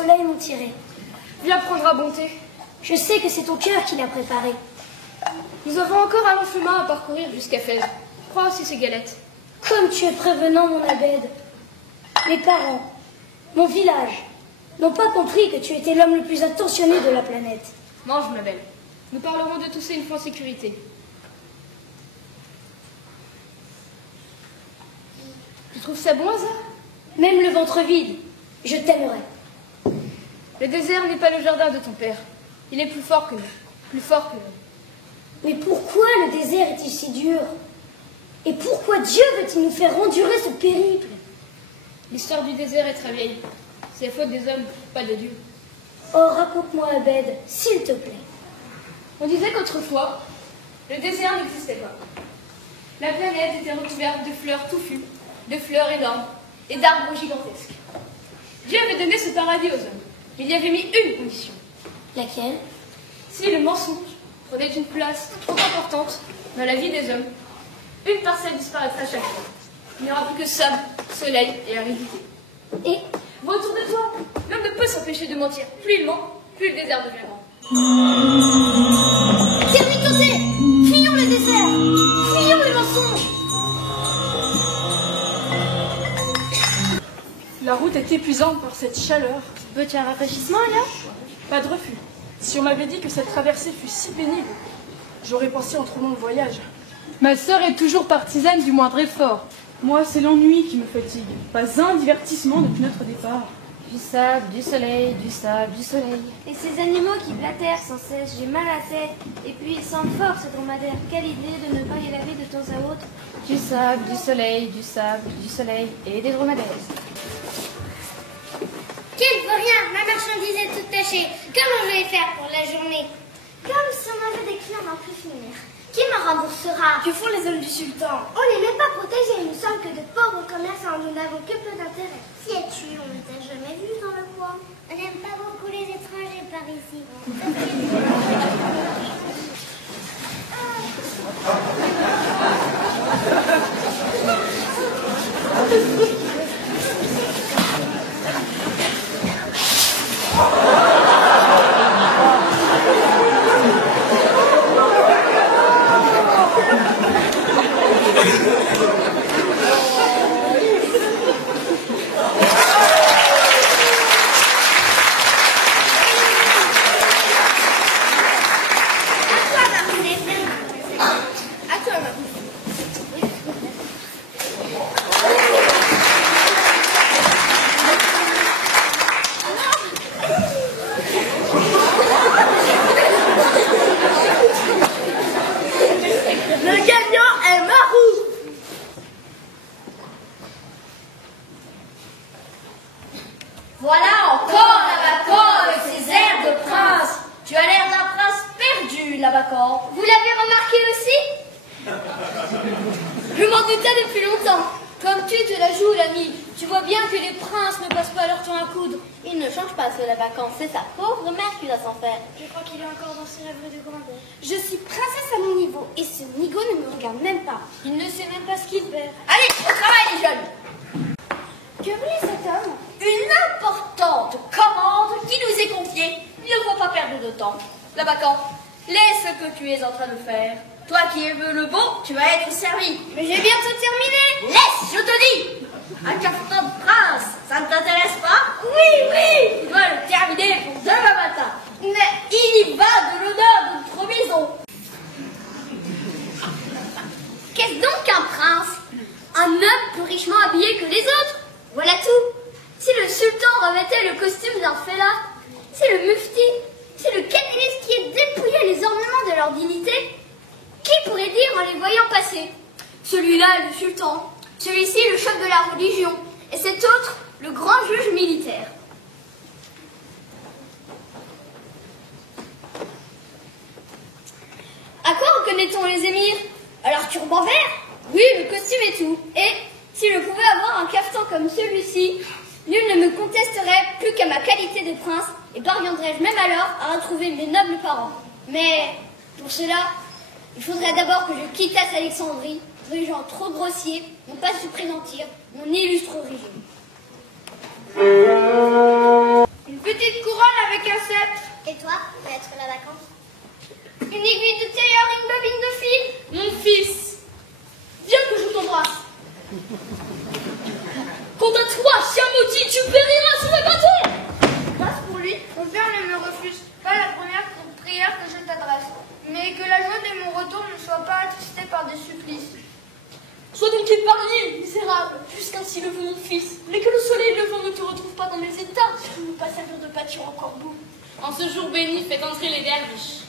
soleil m'ont tiré. Viens prendre à bonté. Je sais que c'est ton cœur qui l'a préparé. Nous avons encore un long chemin à parcourir jusqu'à Fès. Prends aussi ces galettes. Comme tu es prévenant, mon Abed. Mes parents, mon village, n'ont pas compris que tu étais l'homme le plus attentionné de la planète. Mange, ma belle. Nous parlerons de tout ça une fois en sécurité. Tu trouves ça bon, hasard? Même le ventre vide, je t'aimerai. Le désert n'est pas le jardin de ton père. Il est plus fort que nous. Plus fort que nous. Mais pourquoi le désert est-il si dur? Et pourquoi Dieu veut-il nous faire endurer ce périple? L'histoire du désert est très vieille. C'est la faute des hommes, pas de Dieu. Oh, raconte-moi, Abed, s'il te plaît. On disait qu'autrefois, le désert n'existait pas. La planète était recouverte de fleurs touffues, de fleurs énormes et d'arbres gigantesques. Dieu avait donné ce paradis aux hommes. Mais il y avait mis une condition. Laquelle? Si le mensonge prenait une place trop importante dans la vie des hommes, une parcelle disparaîtra chaque fois. Il n'y aura plus que sable, soleil et aridité. Et vois autour de toi, l'homme ne peut s'empêcher de mentir. Plus il ment, plus le désert devient grand. Tire-lui de côté! Fuyons le désert! Fuyons les mensonges! La route est épuisante par cette chaleur. Veux-tu un rafraîchissement, Aya? Pas de refus. Si on m'avait dit que cette traversée fut si pénible, j'aurais pensé en trop long le voyage. Ma sœur est toujours partisane du moindre effort. Moi, c'est l'ennui qui me fatigue. Pas un divertissement depuis notre départ. Du sable, du soleil, du sable, du soleil. Et ces animaux qui blatèrent sans cesse, j'ai mal à la tête. Et puis ils sentent fort ce dromadaire. Quelle idée de ne pas y laver de temps à autre. Du sable, du soleil, du sable, du soleil et des dromadaires. Qu'il faut rien, ma marchandise est toute tachée. Comment je vais faire pour la journée? Comme si on avait des clients d'en plus finir. Qui me remboursera? Que font les hommes du sultan? On n'est même pas protégés, nous sommes que de pauvres commerçants, nous n'avons que peu d'intérêt. Qui es-tu? On ne t'a jamais vu dans le bois. On n'aime pas beaucoup les étrangers par ici. Voilà encore Labacan avec ses airs de prince. Tu as l'air d'un prince perdu, Labacan. Vous l'avez remarqué aussi? Je m'en doutais depuis longtemps. Comme tu te la joues, l'ami, tu vois bien que les princes ne passent pas leur temps à coudre. Il ne change pas ce Labacan, c'est sa pauvre mère qui va s'en faire. Je crois qu'il est encore dans ses rêveries de grandeur. Je suis princesse à mon niveau et ce nigo ne me regarde même pas. Il ne sait même pas ce qu'il perd. Allez, au travail, les jeunes. Que voulait cet homme? Une importante commande qui nous est confiée. Il ne faut pas perdre de temps. Labacan, laisse ce que tu es en train de faire. Toi qui veux le beau, tu vas être servi. Mais j'ai bientôt terminé. Laisse, je te dis. Un caftan de prince, ça ne t'intéresse pas? Oui, tu dois le terminer pour demain matin. Mais il y va de l'honneur de notre maison. Qu'est-ce donc qu'un prince? Un homme plus richement habillé que les autres. Voilà tout. Si le sultan revêtait le costume d'un félin, si le mufti, si le kénis qui dépouillait les ornements de leur dignité, qui pourrait dire en les voyant passer? Celui-là est le sultan, celui-ci le chef de la religion, et cet autre le grand juge militaire. À quoi reconnaît-on les émirs? À leur turban vert? Oui, le costume et tout. Et si je pouvais avoir un caftan comme celui-ci, nul ne me contesterait plus qu'à ma qualité de prince, et parviendrais-je même alors à retrouver mes nobles parents. Mais pour cela, il faudrait d'abord que je quittasse Alexandrie, régent trop grossier n'ont pas su présentir mon illustre origine. Une petite couronne avec un sceptre. Et toi, maître Labacan? Une aiguille de tailleur, une bobine de fil. Mon fils, viens que je t'embrasse. Quant à toi, chien maudit, tu périras sous la bâton. Grâce pour lui, mon père ne me refuse pas la première prière que je t'adresse, mais que la joie de mon retour ne soit pas attristée par des supplices. Sois donc épargné, misérable, puisqu'ainsi le veut mon fils, mais que le soleil levant ne te retrouve pas dans mes états, pour ne pas servir de pâture en corbeau. En ce jour béni, faites entrer les derviches.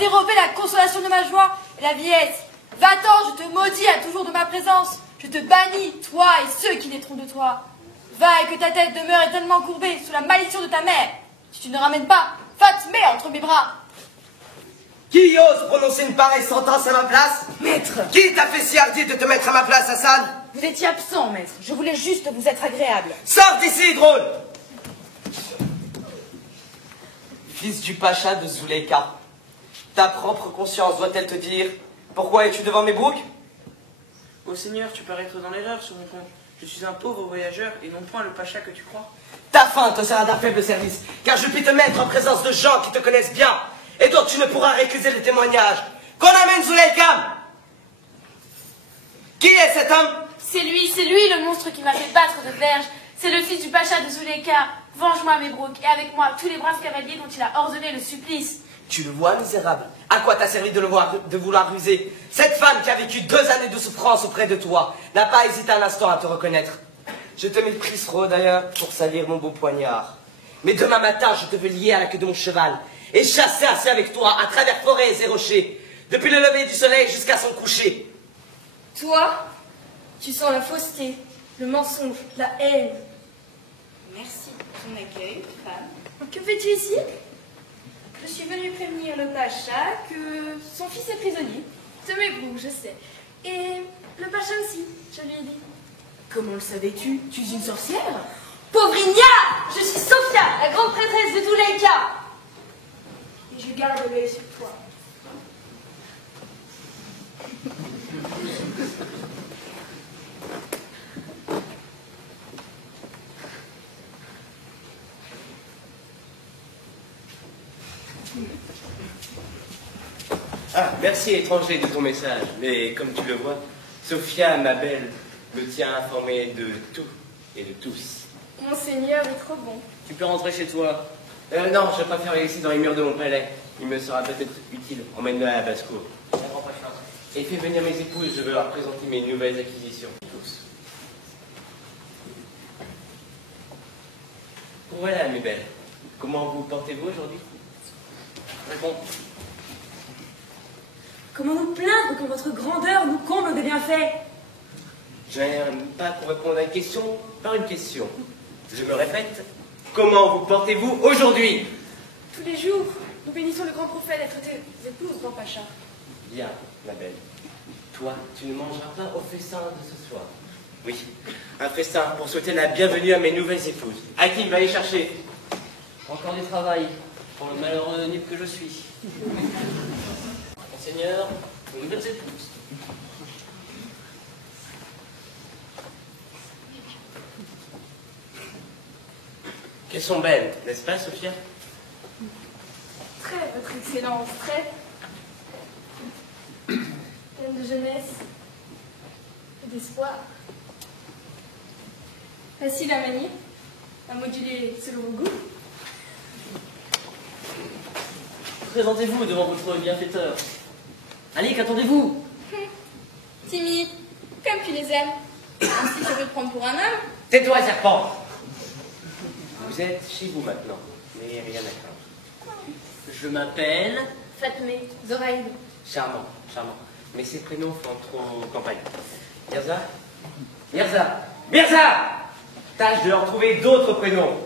dérobé la consolation de ma joie et la vieillesse. Va-t'en, je te maudis à toujours de ma présence. Je te bannis, toi et ceux qui naîtront de toi. Va et que ta tête demeure éternellement courbée sous la malédiction de ta mère. Si tu ne ramènes pas Fatmé entre mes bras. Qui ose prononcer une pareille sentence à ma place? Maître! Qui t'a fait si hardi de te mettre à ma place, Hassan? Vous étiez absent, maître. Je voulais juste vous être agréable. Sors d'ici, drôle! Fils du pacha de Zuleika, ta propre conscience doit-elle te dire pourquoi es-tu devant mes brouques? Ô Seigneur, tu parais être dans l'erreur sur mon compte. Je suis un pauvre voyageur et non point le pacha que tu crois. Ta faim te sera d'un faible service, car je puis te mettre en présence de gens qui te connaissent bien, et donc tu ne pourras récuser les témoignages. Qu'on amène Zuleika! Qui est cet homme? C'est lui le monstre qui m'a fait battre de verge. C'est le fils du pacha de Zuleika. Venge-moi, Mebrouk, et avec moi tous les braves cavaliers dont il a ordonné le supplice. Tu le vois, misérable? À quoi t'a servi de vouloir ruser? Cette femme qui a vécu 2 années de souffrance auprès de toi n'a pas hésité un instant à te reconnaître. Je te méprise trop d'ailleurs pour salir mon beau poignard. Mais demain matin, je te veux lier à la queue de mon cheval et chasser ainsi avec toi à travers forêts et rochers, depuis le lever du soleil jusqu'à son coucher. Toi, tu sens la fausseté, le mensonge, la haine. Merci pour ton accueil, femme. Que fais-tu ici? Je suis venue prévenir le pacha que son fils est prisonnier. C'est Mebrouk, je sais. Et le pacha aussi, je lui ai dit. Comment le savais-tu? Tu es une sorcière? Pauvre Igna! Je suis Sophia, la grande prêtresse de Zuleika. Et je garde l'œil sur toi. Ah, merci étranger de ton message, mais comme tu le vois, Sophia, ma belle, me tient informé de tout et de tous. Monseigneur est trop bon. Tu peux rentrer chez toi. Non, je préfère ici dans les murs de mon palais. Il me sera peut-être utile. Emmène-le à la basse-cour. Et fais venir mes épouses, je veux leur présenter mes nouvelles acquisitions. Tous. Voilà, mes belles. Comment vous portez-vous aujourd'hui? Bon. Comment nous plaindre quand votre grandeur nous comble de bienfaits? Je n'aime pas qu'on réponde à une question par une question. Je me répète, comment vous portez-vous aujourd'hui? Tous les jours, nous bénissons le grand prophète d'être tes épouses, grand pacha. Bien, ma belle. Toi, tu ne mangeras pas au festin de ce soir. Oui, un festin pour souhaiter la bienvenue à mes nouvelles épouses. À qui va y chercher? Encore du travail, pour le malheureux nip que je suis. Monseigneur, mes nouvelles épouses. Qu'elles sont belles, n'est-ce pas, Sophia? Très, votre excellence, très. Pleine de jeunesse et d'espoir. Facile à manier, à moduler selon vos goûts. Présentez-vous devant votre bienfaiteur. Allez, qu'attendez-vous? Timide, comme tu les aimes. Ainsi tu veux te prendre pour un homme? Tais-toi, serpent! Vous êtes chez vous maintenant, mais rien à craindre. Je m'appelle... Fatmé, Zoraïde. Charmant, charmant. Mais ces prénoms font trop campagne. Mirza Mirza Mirza! Tâche de leur trouver d'autres prénoms.